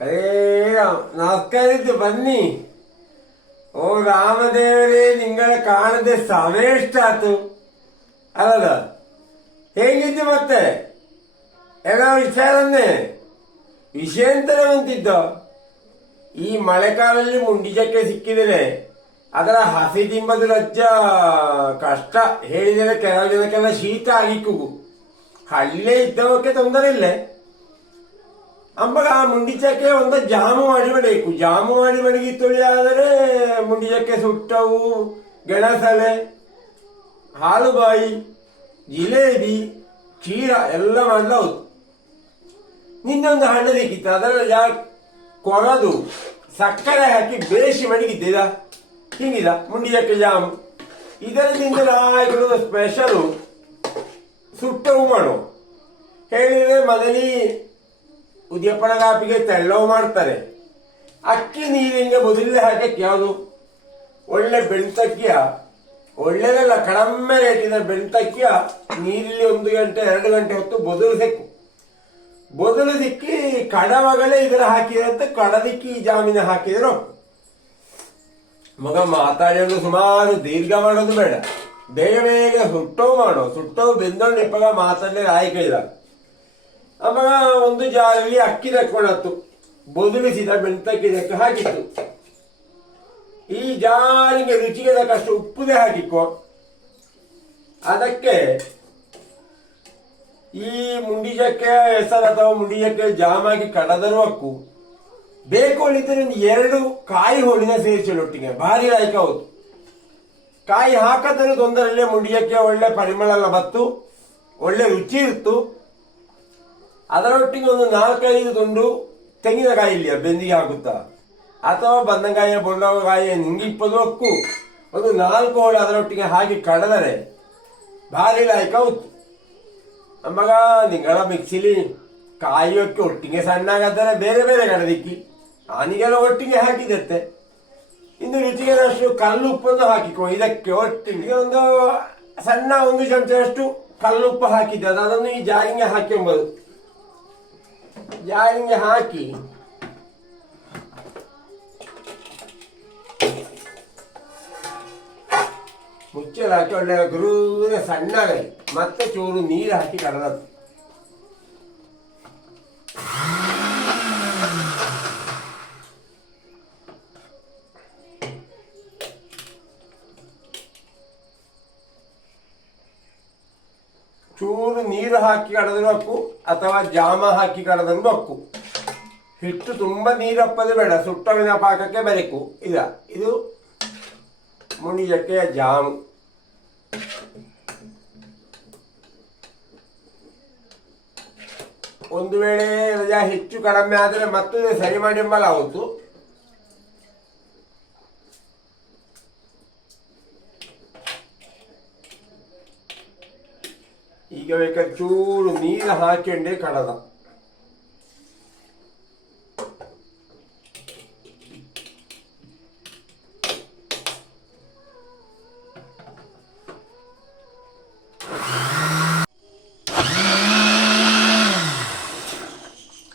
ಅರೇ ನಮಸ್ಕಾರಿದ್ದು ಬನ್ನಿ ಓ ರಾಮದೇವರೇ ನಿಂಗಳ ಕಾಣದೆ ಸಮಯ ಆತು ಅಲ್ಲದ ಹೇಗಿದ್ದು ಮತ್ತೆ ಏನೋ ವಿಚಾರನ್ನೇ ವಿಷಯ ಅಂತಲೇ ಅಂತಿದ್ದ ಈ ಮಳೆಕಾಲದಲ್ಲಿ ಮುಂಡಿಜಕ್ಕೆ ಸಿಕ್ಕಿದರೆ ಅದರ ಹಸಿ ತಿಂಬದ ರಜ್ಜ ಕಷ್ಟ ಹೇಳಿದರೆ ಕೆಲವು ಜನಕ್ಕೆಲ್ಲ ಶೀತ ಆಗಿಕ್ಕೂ ಹಳ್ಳಿ ಇದ್ದವಕ್ಕೆ ತೊಂದರೆ ಇಲ್ಲ ಅಂಬಗ ಆ ಮುಂಡಿಚಕ್ಕೆ ಒಂದು ಜಾಮು ಮಾಡಿ ಮಾಡಬೇಕು ಜಾಮು ಮಾಡಿ ಮಡಗಿ ತೊಳಿಯಾದರೆ ಮುಂಡಿಚಕ್ಕೆ ಸುಟ್ಟವು, ಗೆಣಸಲೆ, ಹಾಲುಬಾಯಿ, ಜಿಲೇಬಿ ಕ್ಷೀರ ಎಲ್ಲ ಮಾಡಬಹುದು ನಿನ್ನೊಂದು ಹಣ್ಣು ಸಿಕ್ಕಿತ್ತು ಅದರಲ್ಲಿ ಯಾ ಕೊರದು, ಸಕ್ಕರೆ ಹಾಕಿ ಬೇಯಿಸಿ ಮಡಗಿದ್ದೀರ? ಹಿಂಗಿದ ಮುಂಡಿಯಕ್ಕೆ ಜಾಮು. ಇದರಿಂದ ನಾಯಕರು ಸ್ಪೆಷಲು ಸುಟ್ಟವು ಮಾಡು. ಹೇಳಿದರೆ ಮೊದಲಿ ಉದ್ಯಪ್ಪನ ಕಾಪಿಗೆ ತೆಳ್ಳವು ಮಾಡ್ತಾರೆ. ಅಕ್ಕಿ ನೀರಿಗೆ ಮೊದಲೇ ಹಾಕಕ್ಕೆ ಯಾವುದು ಒಳ್ಳೆ ಬೆಳ್ತಕ್ಕಿಯ ಒಳ್ಳೇದಲ್ಲ ಕಡಿಮೆ ರೇಟಿನ ಬೆಳ್ತಕ್ಕಿಯ ನೀರಲ್ಲಿ ಒಂದು ಗಂಟೆ, ಎರಡು ಗಂಟೆ ಹೊತ್ತು ಬೊದಲು ಸಿಕ್ಕು. ಬೊದಲು ಕಡವಗಳೇ ಇದರ ಹಾಕಿದಂತೆ ಕಡದಿಕ್ಕಿ ಜಾಮೀನು ಹಾಕಿದ್ರು ಮಗ ಮಾತಾಡೋದು ಸುಮಾರು ದೀರ್ಘ ಮಾಡೋದು ಬೇಡ. ಬೇಗ ಬೇಗ ಸುಟ್ಟೋ ಮಾಡೋ ಸುಟ್ಟವು ಬೆಂದೋ ನಿಪ್ಪಗ ಮಾತಾಡಲಿ ಆಯ್ಕೆ ಇಲ್ಲ ಆವಾಗ ಒಂದು ಜಾರಿಗೆ ಅಕ್ಕಿ ತಕ್ಕೊಂಡತ್ತು. ಬೆಂತಕ್ಕಿ ಬೆಳ್ತಕ್ಕಿದಕ್ಕೆ ಹಾಕಿತ್ತು. ಈ ಜಾರಿಗೆ ರುಚಿಗೆ ತಕ್ಕಷ್ಟು ಉಪ್ಪುದೇ ಹಾಕಿಕೊ. ಅದಕ್ಕೆ ಈ ಮುಂಡಿಜಕ್ಕೆ, ಹೆಸರು ಅಥವಾ ಮುಂಡಿಜಕ್ಕೆ ಜಾಮಾಗಿ ಕಡದರೂ ಹಕ್ಕು ಬೇಕು ಹೇಳಿದ್ರೆ ಒಂದು ಎರಡು ಕಾಯಿ ಹೋಳಿನ ಸೇರಿಸಲು ಒಟ್ಟಿಗೆ ಭಾರಿ ಲಾಯ್ಕ ಹೌದು. ಕಾಯಿ ಹಾಕದ್ರೆ ತೊಂದರೆಯಲ್ಲೇ ಮುಂಡಿಯಕ್ಕೆ ಒಳ್ಳೆ ಪರಿಮಳ ಎಲ್ಲ ಬತ್ತು, ಒಳ್ಳೆ ರುಚಿ ಇತ್ತು. ಅದರೊಟ್ಟಿಗೆ ಒಂದು ನಾಲ್ಕೈದು ತುಂಡು ತೆಂಗಿನಕಾಯಿ ಇಲ್ಲಿಯ? ಬೆಂದಿಗೆ ಹಾಕುತ್ತಾ? ಅಥವಾ ಬಂದಂಗಾಯ ಬೊಂಡಕಾಯಿ ನಿಂಗಿಪ್ಪದಕ್ಕೂ ಒಂದು ನಾಲ್ಕು ಹೋಳು ಅದರೊಟ್ಟಿಗೆ ಹಾಕಿ ಕಡದರೆ ಭಾರಿ ಲಾಯ್ಕ ಉತ್ತು ನಮಗ ನಿಂಗಳ ಮಿಕ್ಸಿಲಿ ಕಾಯೋಕ್ಕೆ ಒಟ್ಟಿಗೆ ಸಣ್ಣಗಾದರೆ ಬೇರೆ ಬೇರೆ ಕಡದಿಕ್ಕಿ. ಆನಿಗೆಲ್ಲ ಒಟ್ಟಿಗೆ ಹಾಕಿದತ್ತೆ. ಇನ್ನು ರುಚಿಗೆ ಅಷ್ಟು ಕಲ್ಲು ಉಪ್ಪನ್ನು ಹಾಕಿಕೊ. ಇದಕ್ಕೆ ಒಟ್ಟಿಗೆ ಒಂದು ಸಣ್ಣ ಒಂದು ಚಮಚದಷ್ಟು ಕಲ್ಲುಪ್ಪು ಹಾಕಿದ್ದೆ. ಅದು ಅದನ್ನು ಈ ಜಾರಿಗೆ ಹಾಕೊಂಬೋದು ಜಾರಿಗೆ ಹಾಕಿ ಮುಚ್ಚಲು ಹಾಕಿ ಒಳ್ಳೆ ಗುರುವಿನ ಸಣ್ಣಗಾಯಿ ಮತ್ತೆ ಚೂರು ನೀರು ಹಾಕಿ ಕಡದದ್ದು ನೀರು ಹಾಕಿ ಕಡದ್ರು ಹಕ್ಕು ಅಥವಾ ಜಾಮ ಹಾಕಿ ಕಡದ್ರು ಹಕ್ಕು ಹಿಟ್ಟು ತುಂಬಾ ನೀರಪ್ಪದು ಬೇಡ ಸುಟ್ಟವಿನ ಪಾಕಕ್ಕೆ ಬರಕು. ಇಲ್ಲ ಇದು ಮುಣಿಜಕ್ಕೆಯ ಜಾಮ್. ಒಂದು ವೇಳೆ ರಜಾ ಹೆಚ್ಚು ಕಡಿಮೆ ಆದರೆ ಮತ್ತೆ ಸರಿ ಮಾಡಿ ಎಂಬಲಾಗುತ್ತು ಈಗ ಬೇಕಾದ್ರೆ ಚೂರು ನೀರು ಹಾಕೊಂಡೇ ಕಡದ.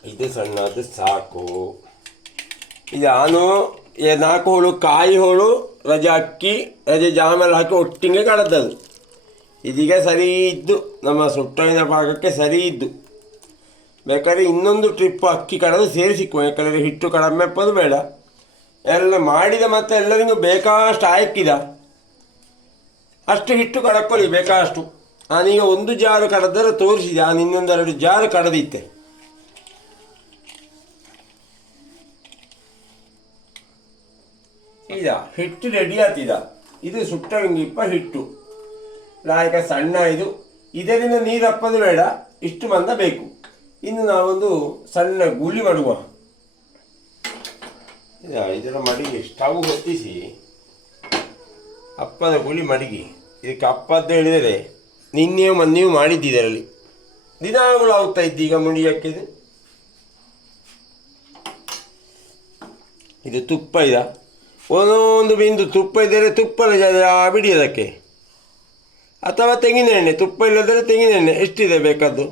ಇದು ಸಣ್ಣದು ಸಾಕು. ನಾನು ನಾಲ್ಕು ಹೋಳು ಕಾಯಿ ಹೋಳು, ರಜೆ ಅಕ್ಕಿ, ರಜೆ ಜಾಮೇಲೆ ಹಾಕಿ ಒಟ್ಟಿಗೆ ಕಡದದು ಇದೀಗ ಸರಿ ಇದ್ದು, ನಮ್ಮ ಸುಟ್ಟವಿನ ಭಾಗಕ್ಕೆ ಸರಿ ಇದ್ದು. ಬೇಕಾದ್ರೆ ಇನ್ನೊಂದು ಟ್ರಿಪ್ ಅಕ್ಕಿ ಕಡದು ಸೇರಿಸಿಕ್ಕು ಯಾಕಂದರೆ ಹಿಟ್ಟು ಕಡಿಮೆ ಎಪ್ಪದು ಬೇಡ. ಎಲ್ಲ ಮಾಡಿದ ಮತ್ತೆ ಎಲ್ಲರಿಗೂ ಬೇಕಾಷ್ಟು ಆಯ್ಕಿದ ಅಷ್ಟು ಹಿಟ್ಟು ಕಡಕೊಳ್ಳಿ, ಬೇಕಾಷ್ಟು. ನಾನೀಗ ಒಂದು ಜಾರು ಕಡದರೆ ತೋರಿಸಿದೆ, ನಾನು ಇನ್ನೊಂದೆರಡು ಜಾರು ಕಡದಿತ್ತೆ ಈಗ ಹಿಟ್ಟು ರೆಡಿ ಆತಿದ ಇದು ಸುಟ್ಟ ಹಿಂಗಿಪ್ಪ ಹಿಟ್ಟು. ನಾಯಕ ಸಣ್ಣ ಇದು. ಇದರಿಂದ ನೀರಪ್ಪದು ಬೇಡ, ಇಷ್ಟು ಮಂದ ಬೇಕು. ಇನ್ನು ನಾವೊಂದು ಸಣ್ಣ ಗುಳಿ ಮಾಡುವ. ಇದ ಇದರ ಮಡಿಗೆ, ಸ್ಟವ್ ಹೊತ್ತಿಸಿ ಅಪ್ಪದ ಗುಳಿ ಮಡಿಗೆ. ಇದಕ್ಕೆ ಅಪ್ಪದ್ದು ಹೇಳಿದರೆ ನಿನ್ನೆಯೂ ಮೊನ್ನೆಯೂ ಮಾಡಿದ್ದು ಇದರಲ್ಲಿ. ದಿನಗಳು ಆಗ್ತಾ ಇದ್ದು ಈಗ ಮುಡಿಯಕ್ಕೆ ಇದು? ಇದು ತುಪ್ಪ ಇದ. ಒಂದೊಂದು ಬಿಂದು ತುಪ್ಪ ಇದ್ದರೆ ತುಪ್ಪ ಬಿಡಿ ಅದಕ್ಕೆ. ಅಥವಾ ತೆಂಗಿನ ಎಣ್ಣೆ, ತುಪ್ಪ ಇಲ್ಲದರೆ ತೆಂಗಿನೆಣ್ಣೆ ಎಷ್ಟಿದೆ ಬೇಕಾದ್ದು?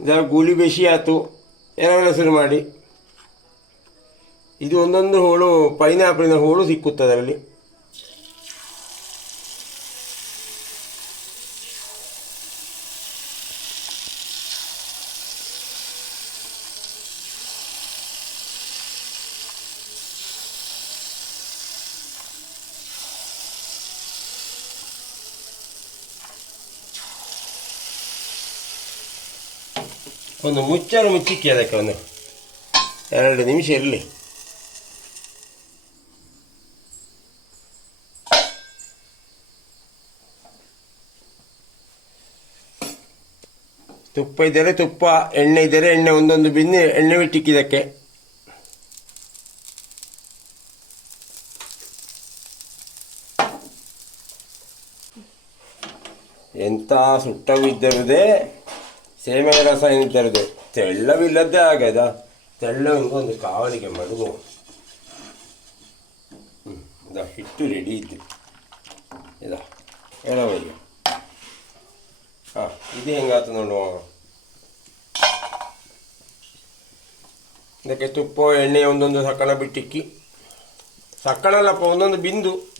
ಇದರ ಗೂಳಿ ಬೇಸಿ ಆಯಿತು. ಏನಾದರೂ ಶುರು ಮಾಡಿ. ಇದು ಒಂದೊಂದು ಹೋಳು ಪೈನಾಪಲಿನ ಹೋಳು ಸಿಕ್ಕುತ್ತದೆ ಅದರಲ್ಲಿ. ಒಂದು ಮುಚ್ಚಲು ಮುಚ್ಚಿಕ್ಕಿ ಅದಕ್ಕೆ ಒಂದು ಎರಡು ನಿಮಿಷ ಇರಲಿ. ತುಪ್ಪ ಇದ್ದರೆ ತುಪ್ಪ, ಎಣ್ಣೆ ಇದ್ದರೆ ಎಣ್ಣೆ, ಒಂದೊಂದು ಬಿನ್ನಿ ಎಣ್ಣೆ ಬಿಟ್ಟಿಕ್ಕಿದಕ್ಕೆ ಎಂಥ ಸುಟ್ಟವಿದ್ದರುದೇ. ಸೇಮೆ ರಸ ಏನಿದ್ದರದು ತೆಳ್ಳವಿಲ್ಲದ್ದೇ ಆಗದ ಒಂದು ಕಾವಲಿಗೆ ಮಡುಗು. ಹ್ಞೂ ಹಿಟ್ಟು ರೆಡಿ ಇದ್ದು. ಇದ ಎಳವಯ್ಯ ಹಾಂ, ಇದು ಹೆಂಗಾತು ನೋಡುವ ಇದಕ್ಕೆ ತುಪ್ಪ, ಎಣ್ಣೆ, ಒಂದೊಂದು ಸಕ್ಕಣ ಬಿಟ್ಟಿಕ್ಕಿ. ಸಕ್ಕಣಲ್ಲಪ್ಪ ಒಂದೊಂದು ಬಿಂದು.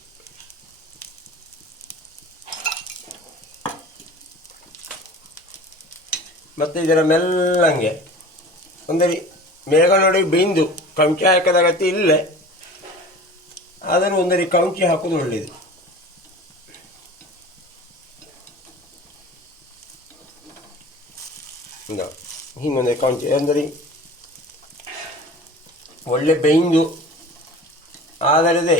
ಮತ್ತೆ ಇದರ ಮೆಲ್ಲಂಗೆ. ಅಂದರೆ ಮೇಘ ನೋಡಿ ಬಿಂದು ಕಂಚಿ ಹಾಕದ ಅಗತ್ಯ ಇಲ್ಲ. ಆದರೂ ಒಂದರಿ ಕಂಚಿ ಹಾಕೋದು ಒಳ್ಳೆಯದು. ಇನ್ನೊಂದೇ ಕಂಚಿ ಅಂದರೆ ಒಳ್ಳೆ ಬೆಂದು. ಆದರದೆ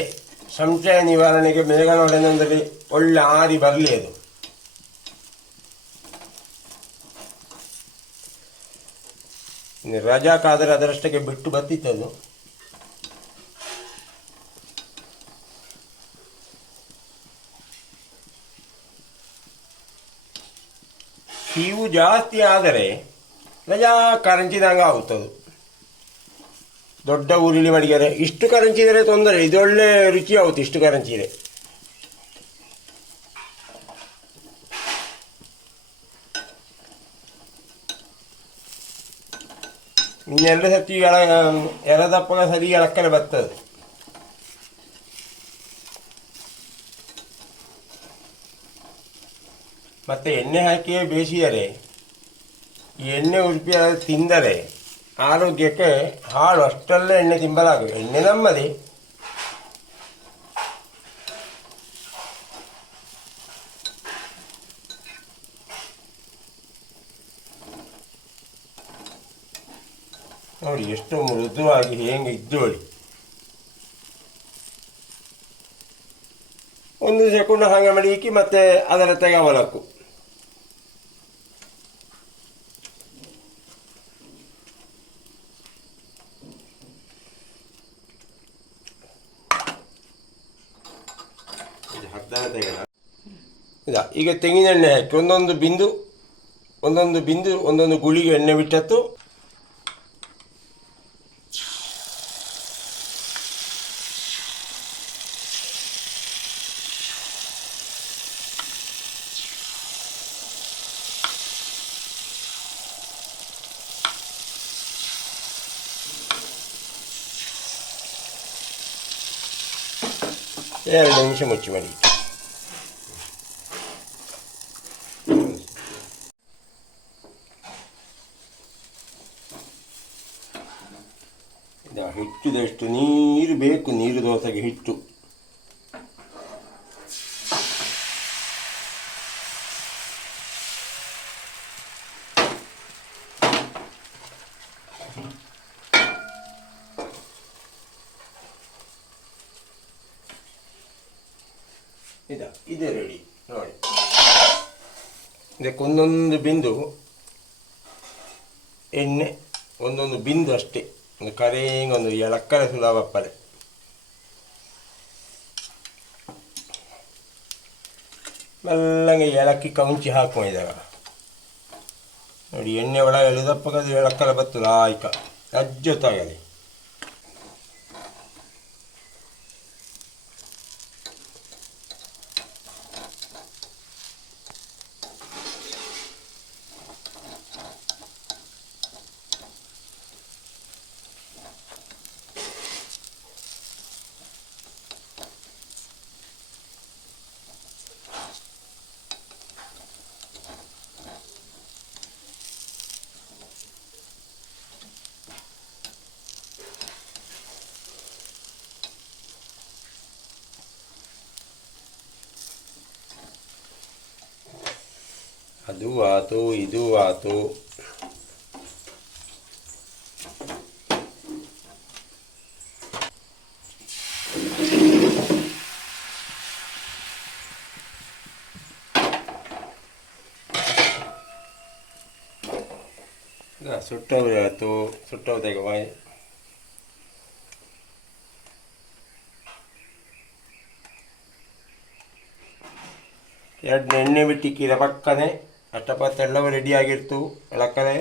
ಸಂಶಯ ನಿವಾರಣೆಗೆ ಮೇಘನೊಡನೆಂದರೆ ಒಳ್ಳೆ ಆರಿ ಬರಲಿ ಅದು. ರಜಾಕಾದರೆ ಅದರಷ್ಟಕ್ಕೆ ಬಿಟ್ಟು ಬತ್ತಿತ್ತದು ಇವು ಜಾಸ್ತಿ ಆದರೆ ರಜಾ ಕರಂಚಿದಂಗ ಆಗುತ್ತದು. ದೊಡ್ಡ ಉರುಳಿ ಮಡಿಗೆರೆ, ಇಷ್ಟು ಕರಂಚಿದರೆ ತೊಂದರೆ, ಇದೊಳ್ಳೆ ರುಚಿ ಆಗುತ್ತೆ ಇಷ್ಟು ಕರಂಚಿದೆ ಇನ್ನೆರಡು ಸತಿ ಎಳ ಎರದಪ್ಪಗ ಸರಿ ಎಳಕ್ಕನೆ ಬರ್ತದೆ ಮತ್ತೆ ಎಣ್ಣೆ ಹಾಕಿ ಬೇಯಿಸಿದರೆ ಎಣ್ಣೆ ಉಡುಪಿ ತಿಂದರೆ ಆರೋಗ್ಯಕ್ಕೆ ಹಾಳು ಅಷ್ಟೆಲ್ಲ ಎಣ್ಣೆ ತಿಂಬಲಾಗ ಎಣ್ಣೆ ನಮ್ಮದೇ ನೋಡಿ ಎಷ್ಟು ಮೃದುವಾಗಿ ಹೇಗೆ ಇದ್ದೋಳಿ. ಒಂದು ಸೆಕೆಂಡ್ ಹಾಗೆ ಮಡಿಕ್ಕಿ ಮತ್ತೆ ಅದರ ತೆಗವಲಕ್ಕು ಇದ, ಈಗ ತೆಂಗಿನೆಣ್ಣೆ ಹಾಕಿ, ಒಂದೊಂದು ಬಿಂದು ಒಂದೊಂದು ಬಿಂದು, ಒಂದೊಂದು ಗುಳಿಗೆ ಎಣ್ಣೆ ಬಿಟ್ಟತ್ತು ಎರಡು ನಿಮಿಷ ಮುಚ್ಚಿ ಮಾಡಿ ಇದು ಹಿಟ್ಟಿದಷ್ಟು ನೀರು ಬೇಕು ನೀರು ದೋಸೆಗೆ ಹಿಟ್ಟು ಇದ ಇದೆ ರೆಡಿ ನೋಡಿ. ಇದಕ್ಕೆ ಒಂದೊಂದು ಬಿಂದು, ಎಣ್ಣೆ, ಒಂದೊಂದು ಬಿಂದು ಅಷ್ಟೇ. ಒಂದು ಕರೆಂಗ್ ಒಂದು ಎಳಕ್ಕರೆ ಸುಲಭಪ್ಪರೆ ಮೆಲ್ಲಂಗೆ ಏಲಕ್ಕಿ ಕೌಂಚಿ ಹಾಕುವ ಇದಾಗ ನೋಡಿ, ಎಣ್ಣೆ ಒಳಗೆ ಎಳೆದಪ್ಪಗದು ಎಳಕ್ಕರೆ ಬತ್ತು ಆಯ್ಕ ಅಜ್ಜೊತ್ತಾಗಲಿ ಅದು ಆತು ಇದು ಆತು ಸುಟ್ಟವು ಆಯ್ತು ಸುಟ್ಟವು ತೆಗವ ಎರಡು ಎಣ್ಣೆ ಬಿಟ್ಟಿಕ್ಕಿದ ಪಕ್ಕನೆ ಅಷ್ಟಪತ್ತ ತೆಳ್ಳವ ರೆಡಿ ಆಗಿರ್ತು ಎಳಕದೆ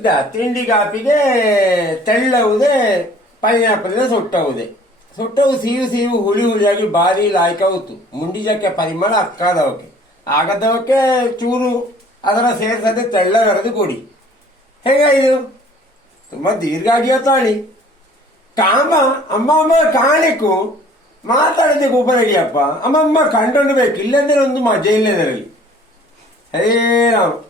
ಇದ ತಿಂಡಿ ಕಾಪಿಗೆ ತೆಳ್ಳವುದೇ ಪೈನಾಪಲ್ ಸುಟ್ಟವುದೇ. ಸುಟ್ಟವು ಸಿಹಿ ಸಿಹಿ ಹುಳಿ ಹುಳಿಯಾಗಿ ಭಾರಿ ಲಾಯ್ಕ ಹೋತು ಮುಂಡಿಜಕ್ಕೆ ಪರಿಮಳ ಅಕ್ಕಾದವಕ್ಕೆ. ಆಗದವಕ್ಕೆ ಚೂರು, ಅದರ ಸೇರಿಸದೆ ತೆಳ್ಳಗರದು ಕೊಡಿ. ಹೇಗ ಇದು? ತುಂಬಾ ದೀರ್ಘಾಗಿಯ ತಾಳಿ. ಕಾಮ ಅಮ್ಮ ಅಮ್ಮ ಕಾಣಿಕು. ಮಾತಾಡದೆ ಗೊಬ್ಬರಡಿಯಪ್ಪ ಅಮ್ಮ ಅಮ್ಮ ಕಂಡು ಬೇಕು. ಇಲ್ಲಂದ್ರೆ ಒಂದು ಮಜೆ ಇಲ್ಲದರಲ್ಲಿ. ಹೇ ರಾಮ್.